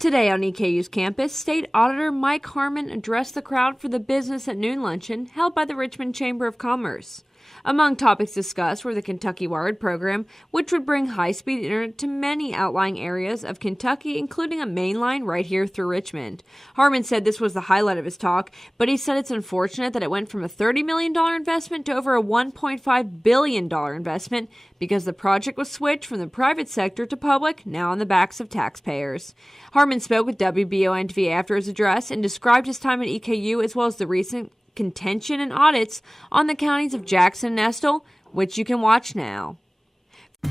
Today on EKU's campus, State Auditor Mike Harmon addressed the crowd for the Business at Noon luncheon held by the Richmond Chamber of Commerce. Among topics discussed were the Kentucky Wired program, which would bring high-speed internet to many outlying areas of Kentucky, including a main line right here through Richmond. Harmon said this was the highlight of his talk, but he said it's unfortunate that it went from a $30 million investment to over a $1.5 billion investment because the project was switched from the private sector to public, now on the backs of taxpayers. Harmon spoke with WBON-TV after his address and described his time at EKU as well as the recent contention and audits on the counties of Jackson and Estill, which you can watch now.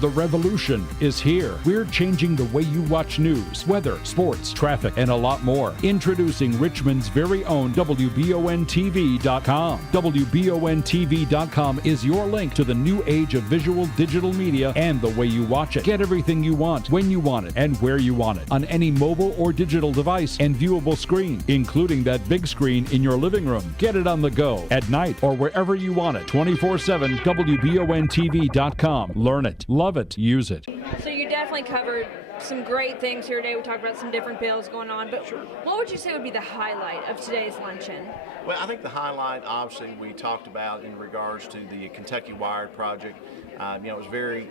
The revolution is here. We're changing the way you watch news, weather, sports, traffic, and a lot more. Introducing Richmond's very own WBONTV.com. WBONTV.com is your link to the new age of visual digital media and the way you watch it. Get everything you want, when you want it, and where you want it, on any mobile or digital device and viewable screen, including that big screen in your living room. Get it on the go, at night, or wherever you want it. 24/7, WBONTV.com. Learn it. Love it. Use it. So you definitely covered some great things here today. We talked about some different bills going on, but what would you say would be the highlight of today's luncheon? Well, I think the highlight, obviously, we talked about in regards to the Kentucky Wired project. It was very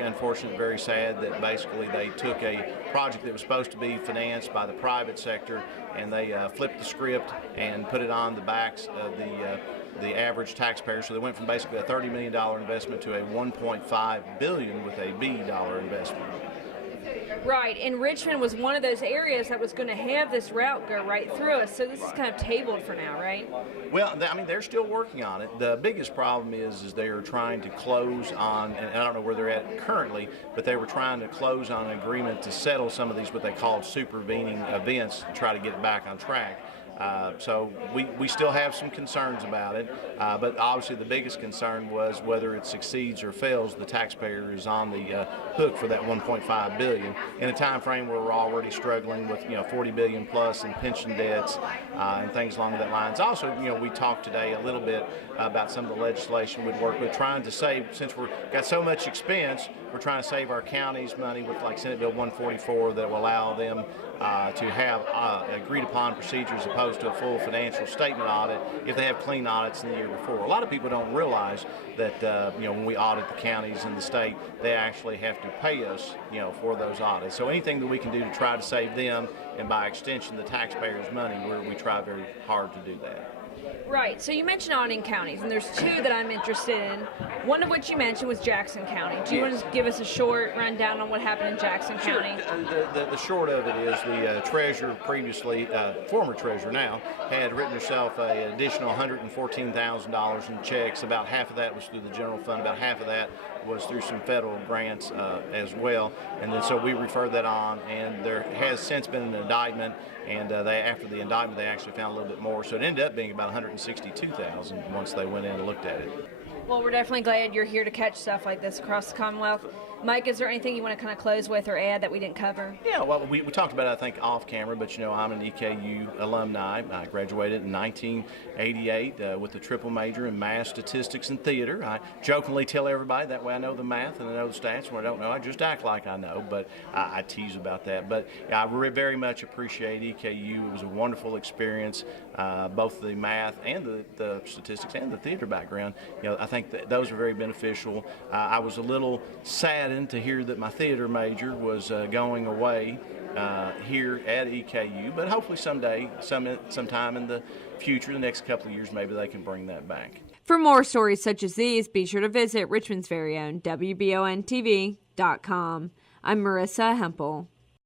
unfortunate, very sad that basically they took a project that was supposed to be financed by the private sector and they flipped the script and put it on the backs of the average taxpayer. So they went from basically a $30 million investment to a $1.5 billion with a B dollar investment. Right, and Richmond was one of those areas that was going to have this route go right through us, so this is kind of tabled for now, right? Well, they're still working on it. The biggest problem is they're trying to close on, and I don't know where they're at currently, but they were trying to close on an agreement to settle some of these what they call supervening events to try to get it back on track. So we still have some concerns about it, but obviously the biggest concern was whether it succeeds or fails, the taxpayer is on the hook for that $1.5 billion in a time frame where we're already struggling with $40 billion plus in pension debts and things along that lines. Also, we talked today a little bit about some of the legislation we'd work with, trying to save, since we've got so much expense, we're trying to save our counties money with like Senate Bill 144 that will allow them to have agreed upon procedures opposed to a full financial statement audit if they have clean audits in the year before. A lot of people don't realize that when we audit the counties in the state, they actually have to pay us for those audits. So anything that we can do to try to save them and by extension the taxpayers' money, we try very hard to do that. Right, so you mentioned auditing counties, and there's two that I'm interested in, one of which you mentioned was Jackson County. Do you want to give us a short rundown on what happened in Jackson County? The short of it is the treasurer previously, former treasurer now, had written herself an additional $114,000 in checks. About half of that was through the general fund, about half of that was through some federal grants as well. And then so we referred that on, and there has since been an indictment, and after the indictment they actually found a little bit more. So it ended up being about $162,000 once they went in and looked at it. Well, we're definitely glad you're here to catch stuff like this across the Commonwealth. Mike, is there anything you want to kind of close with or add that we didn't cover? Yeah, well, we talked about it, I think, off camera, but, I'm an EKU alumni. I graduated in 1988 with a triple major in math, statistics, and theater. I jokingly tell everybody that way I know the math and I know the stats. When I don't know, I just act like I know, but I tease about that. But I very much appreciate EKU. It was a wonderful experience, both the math and the statistics and the theater background. I think that those are very beneficial. I was a little saddened to hear that my theater major was going away here at EKU, but hopefully someday, sometime in the future, the next couple of years, maybe they can bring that back. For more stories such as these, be sure to visit Richmond's very own WBONTV.com. I'm Marissa Hempel.